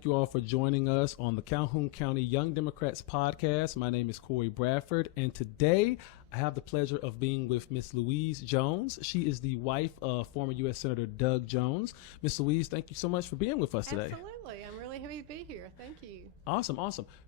thank you all for joining us on the Calhoun County Young Democrats podcast. My name is Cory Bradford, and today I have the pleasure of being with Miss Louise Jones. She is the wife of former U.S. Senator Doug Jones. Miss Louise, thank you so much for being with us today. Absolutely. I'm really happy to be here. Thank you. Awesome.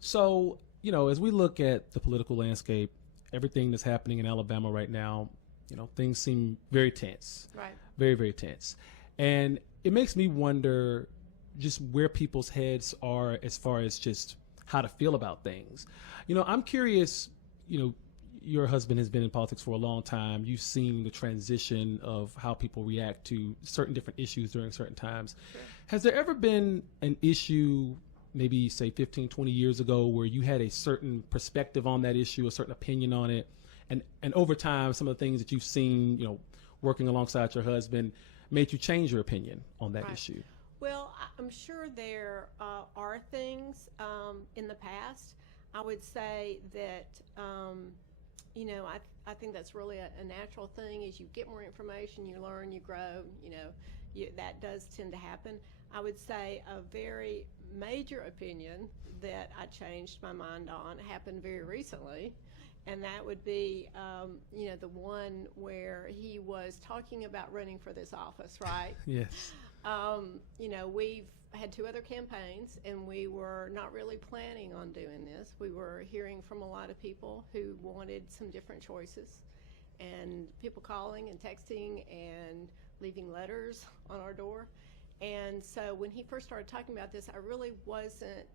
So, as we look at the political landscape, everything that's happening in Alabama right now, things seem very tense. Right. Very, very tense. And it makes me wonder just where people's heads are as far as just how to feel about things. I'm curious, your husband has been in politics for a long time. You've seen the transition of how people react to certain different issues during certain times. Sure. Has there ever been an issue, maybe say 15, 20 years ago, where you had a certain perspective on that issue, a certain opinion on it, and over time, some of the things that you've seen, working alongside your husband, made you change your opinion on that issue? Well, I'm sure there are things in the past. I would say that, I think that's really a natural thing. As you get more information, you learn, you grow, that does tend to happen. I would say a very major opinion that I changed my mind on happened very recently. And that would be, the one where he was talking about running for this office, right? Yes. We've had 2 other campaigns, and we were not really planning on doing this. We were hearing from a lot of people who wanted some different choices, and people calling and texting and leaving letters on our door. And so when he first started talking about this, I really wasn't,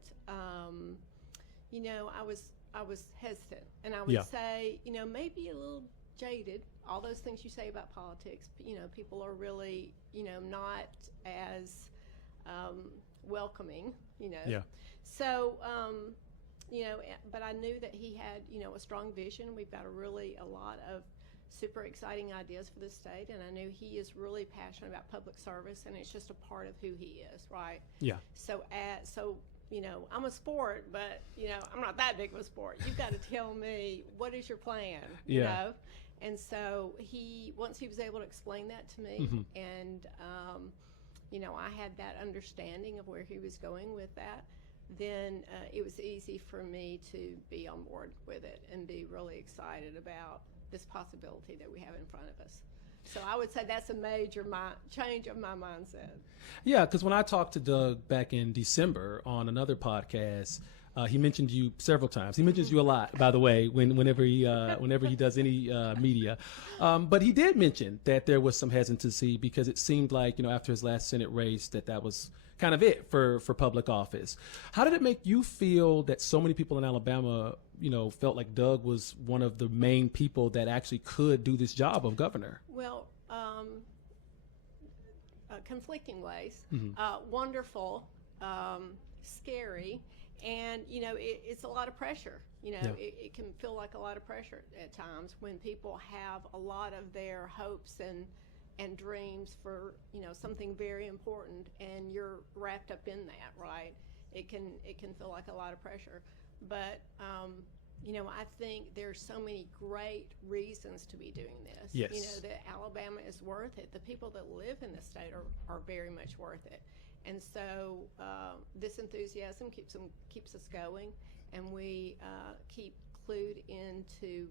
I was hesitant, and I would say, maybe a little jaded. All those things you say about politics, people are really, not as welcoming, Yeah. So, but I knew that he had, a strong vision. We've got a lot of super exciting ideas for the state, and I knew he is really passionate about public service, and it's just a part of who he is, right? Yeah. So, I'm a sport, but, I'm not that big of a sport. You've got to tell me, what is your plan, you know? And so once he was able to explain that to me, and, I had that understanding of where he was going with that, then it was easy for me to be on board with it and be really excited about this possibility that we have in front of us. So I would say that's a major change of my mindset. Yeah, because when I talked to Doug back in December on another podcast, he mentioned you several times. He mentions you a lot, by the way, whenever he does any media. But he did mention that there was some hesitancy because it seemed like, after his last Senate race, that was kind of it for public office. How did it make you feel that so many people in Alabama, felt like Doug was one of the main people that actually could do this job of governor? Well, conflicting ways. Wonderful, scary, and it's a lot of pressure. It can feel like a lot of pressure at times when people have a lot of their hopes and dreams for something very important, and you're wrapped up in that, right? It can feel like a lot of pressure, but I think there's so many great reasons to be doing this. Yes. That Alabama is worth it. The people that live in the state are very much worth it. And so this enthusiasm keeps us going, and we keep clued into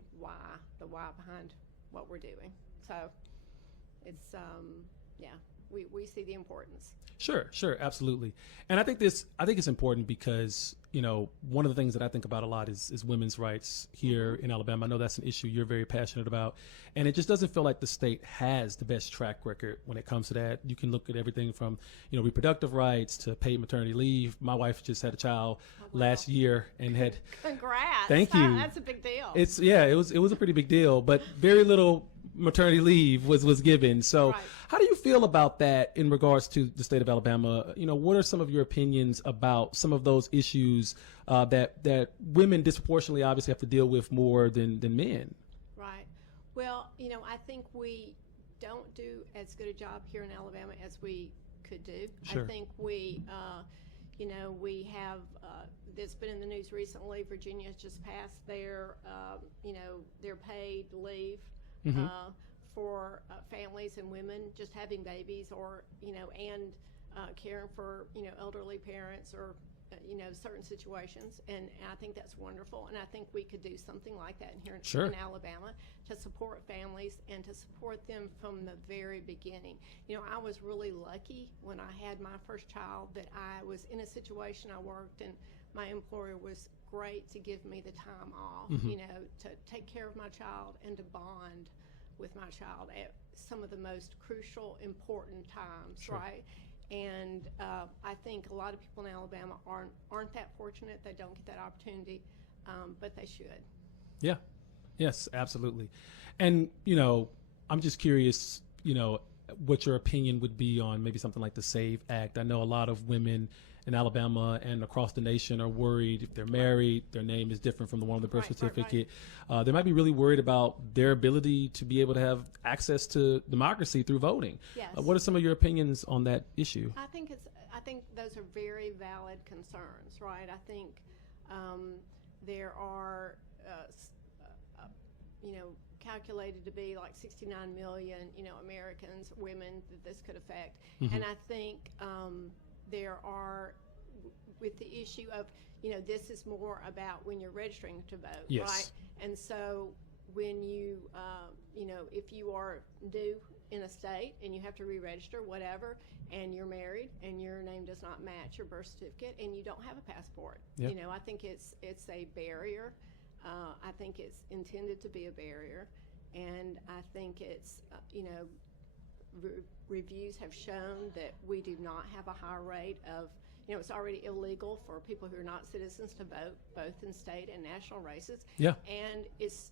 the why behind what we're doing. So it's, we see the importance. Sure, absolutely. And I think it's important because, one of the things that I think about a lot is women's rights here in Alabama. I know that's an issue you're very passionate about. And it just doesn't feel like the state has the best track record when it comes to that. You can look at everything from, reproductive rights to paid maternity leave. My wife just had a child last year and had... Congrats. Thank you. That's a big deal. It was a pretty big deal, but very little maternity leave was given. So how do you feel about that in regards to the state of Alabama? What are some of your opinions about some of those issues that women disproportionately obviously have to deal with more than men? Right. Well, I think we don't do as good a job here in Alabama as we could do. Sure. I think we have, it's been in the news recently, Virginia has just passed their paid leave for families and women just having babies, or, and caring for, elderly parents or, certain situations. And I think that's wonderful. And I think we could do something like that here Sure. in Alabama to support families and to support them from the very beginning. I was really lucky when I had my first child that I was in a situation I worked, and my employer was great to give me the time off, to take care of my child and to bond with my child at some of the most crucial, important times, Sure. right? And I think a lot of people in Alabama aren't that fortunate. They don't get that opportunity, but they should. Yeah. Yes, absolutely. And, I'm just curious, what your opinion would be on maybe something like the SAVE Act. I know a lot of women in Alabama and across the nation are worried if they're married, their name is different from the one on the birth Right, certificate. They might be really worried about their ability to be able to have access to democracy through voting. Yes. What are some of your opinions on that issue? I think those are very valid concerns, right? I think there are, calculated to be like 69 million, Americans, women that this could affect. And I think there are, with the issue of, this is more about when you're registering to vote, Yes. right? And so when you, if you are new in a state and you have to re-register, whatever, and you're married and your name does not match your birth certificate and you don't have a passport, Yep. I think it's a barrier. I think it's intended to be a barrier, and I think it's, reviews have shown that we do not have a high rate of, it's already illegal for people who are not citizens to vote, both in state and national races. Yeah. And it's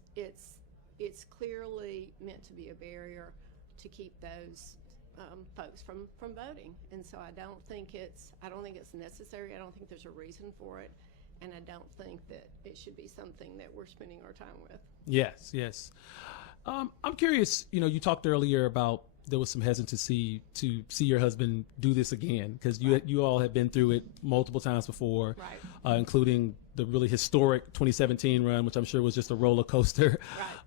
clearly meant to be a barrier to keep those folks from voting. And so I don't think it's necessary. I don't think there's a reason for it. And I don't think that it should be something that we're spending our time with. Yes, yes. I'm curious, you talked earlier about there was some hesitancy to see your husband do this again because you all have been through it multiple times before, Right. Including the really historic 2017 run, which I'm sure was just a roller coaster.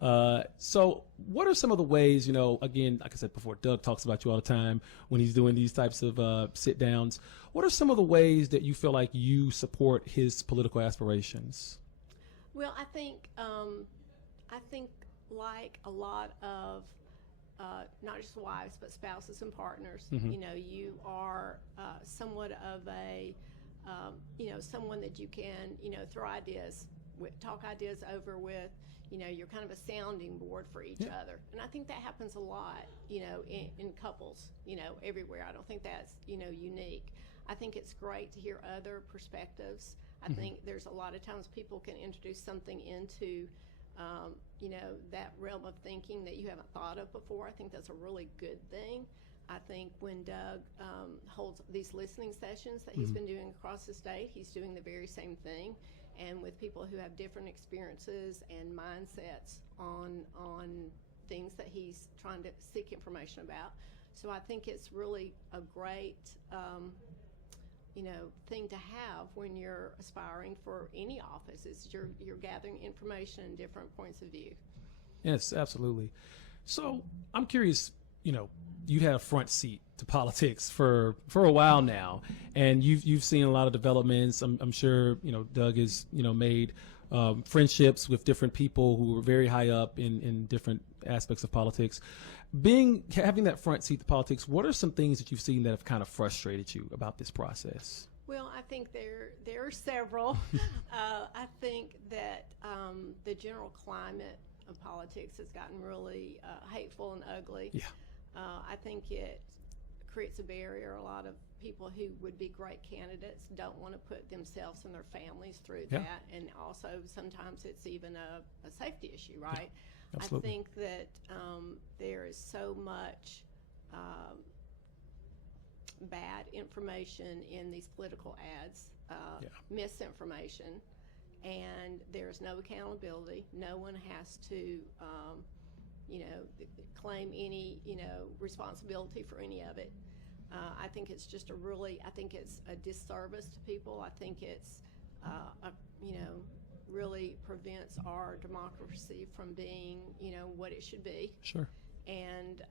Right. So what are some of the ways, again, like I said before, Doug talks about you all the time when he's doing these types of sit downs. What are some of the ways that you feel like you support his political aspirations? Well, I think like a lot of not just wives but spouses and partners, you are somewhat of a someone that you can throw ideas with, talk ideas over with. You're kind of a sounding board for each other, and I think that happens a lot in couples everywhere. I don't think that's unique. I think it's great to hear other perspectives. I think there's a lot of times people can introduce something into that realm of thinking that you haven't thought of before. I think that's a really good thing. I think when Doug holds these listening sessions that he's been doing across the state, he's doing the very same thing, and with people who have different experiences and mindsets on things that he's trying to seek information about. So I think it's really a great thing to have when you're aspiring for any office. Is you're gathering information and different points of view. Yes, absolutely. So I'm curious, you had a front seat to politics for a while now, and you've seen a lot of developments. I'm sure Doug has made friendships with different people who were very high up in different aspects of politics. Having that front seat to politics, what are some things that you've seen that have kind of frustrated you about this process? Well, I think there are several. I think that the general climate of politics has gotten really hateful and ugly. Yeah. I think it creates a barrier. A lot of people who would be great candidates don't want to put themselves and their families through that, and also sometimes it's even a safety issue, right? Yeah, absolutely. I think that there is so much bad information in these political ads, misinformation, and there's no accountability. No one has to claim any responsibility for any of it. I think it's just I think it's a disservice to people. I think it's really prevents our democracy from being what it should be. Sure. And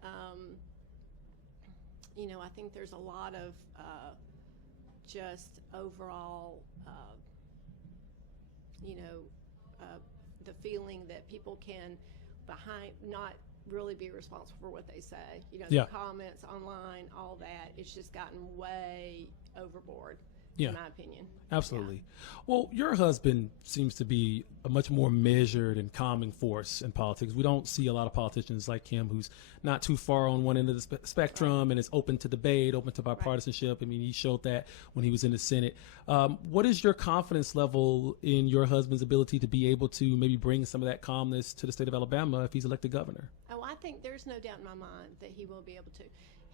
I think there's a lot of just overall, the feeling that people can not really be responsible for what they say. Yeah. The comments online, all that, it's just gotten way overboard, Yeah. in my opinion. Absolutely. Well, your husband seems to be a much more measured and calming force in politics. We don't see a lot of politicians like him who's not too far on one end of the spectrum and is open to debate, open to bipartisanship. I mean, he showed that when he was in the Senate. What is your confidence level in your husband's ability to be able to maybe bring some of that calmness to the state of Alabama if he's elected governor? Oh, I think there's no doubt in my mind that he will be able to.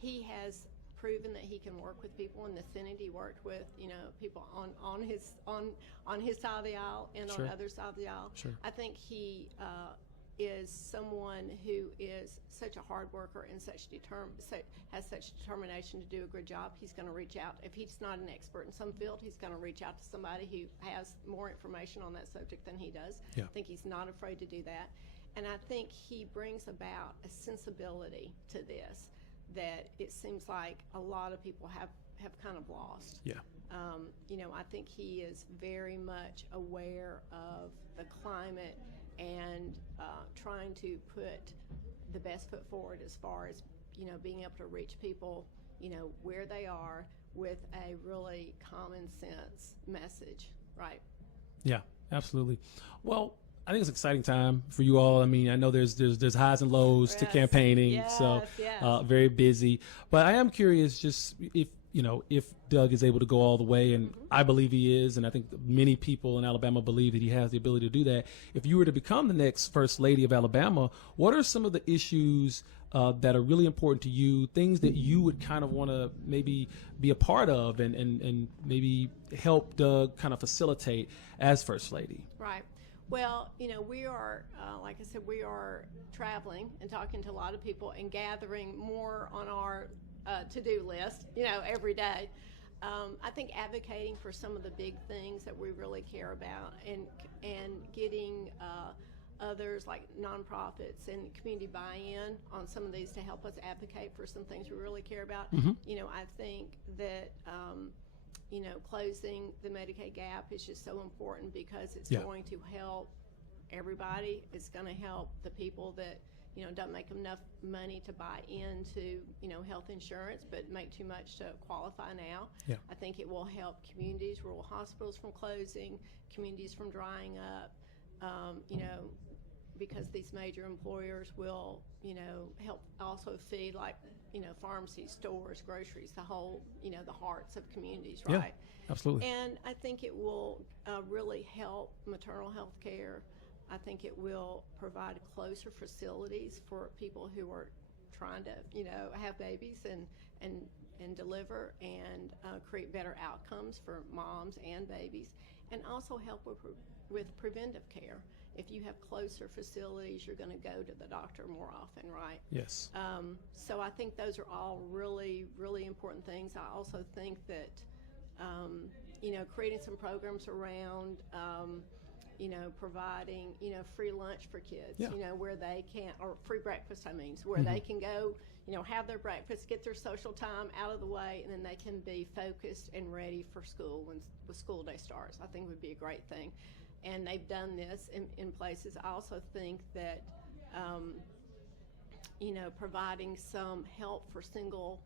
He has proven that he can work with people. In the Senate, he worked with people on his side of the aisle and Sure. on the other side of the aisle. Sure. I think he is someone who is such a hard worker and has such determination to do a good job. He's going to reach out. If he's not an expert in some field, he's going to reach out to somebody who has more information on that subject than he does. Yeah. I think he's not afraid to do that. And I think he brings about a sensibility to this that it seems like a lot of people have kind of lost. Yeah. I think he is very much aware of the climate and trying to put the best foot forward as far as, being able to reach people, where they are with a really common sense message, right? Yeah, absolutely. Well, I think it's an exciting time for you all. I mean, I know there's highs and lows to Yes. campaigning, Yes, so yes. very busy. But I am curious, just if Doug is able to go all the way, and I believe he is, and I think many people in Alabama believe that he has the ability to do that. If you were to become the next First Lady of Alabama, what are some of the issues that are really important to you, things that you would kind of want to maybe be a part of and maybe help Doug kind of facilitate as First Lady? Right. Well, we are, like I said, we are traveling and talking to a lot of people and gathering more on our to-do list, every day. I think advocating for some of the big things that we really care about and getting others like nonprofits and community buy-in on some of these to help us advocate for some things we really care about. I think that closing the Medicaid gap is just so important because it's going to help everybody. It's going to help the people that don't make enough money to buy into health insurance but make too much to qualify now. Yeah. I think it will help communities, rural hospitals from closing, communities from drying up, because these major employers will help also feed like pharmacies, stores, groceries, the whole the hearts of communities, right? Yeah, absolutely. And I think it will really help maternal health care. I think it will provide closer facilities for people who are trying to, have babies and deliver and create better outcomes for moms and babies, and also help with preventive care. If you have closer facilities, you're going to go to the doctor more often, right? Yes. So I think those are all really, really important things. I also think that, creating some programs around, providing, free lunch for kids, where they can, or free breakfast, where they can go, have their breakfast, get their social time out of the way, and then they can be focused and ready for school when school day starts. I think would be a great thing. And they've done this in places. I also think that, providing some help for single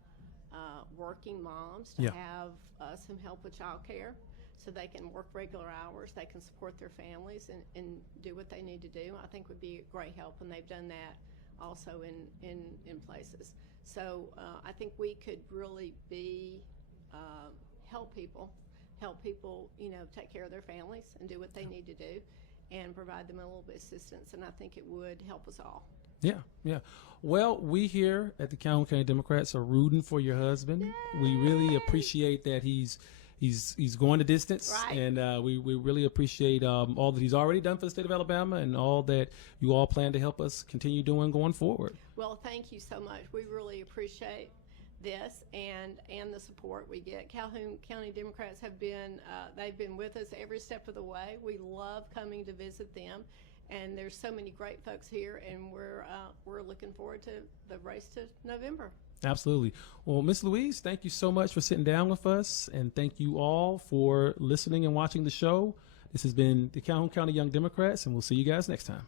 working moms to have some help with childcare so they can work regular hours, they can support their families and do what they need to do, I think would be a great help. And they've done that also in places. So I think we could really be, help people, take care of their families and do what they need to do and provide them a little bit of assistance. And I think it would help us all. Yeah, yeah. Well, we here at the Calhoun County Democrats are rooting for your husband. Yay! We really appreciate that he's going the distance, Right. and we really appreciate all that he's already done for the state of Alabama and all that you all plan to help us continue doing going forward. Well, thank you so much. We really appreciate this and the support we get. Calhoun County Democrats have been they've been with us every step of the way. We love coming to visit them, and there's so many great folks here, and we're looking forward to the race to November. Absolutely. Well, Miss Louise, thank you so much for sitting down with us, and thank you all for listening and watching the show. This has been the Calhoun County Young Democrats, and we'll see you guys next time.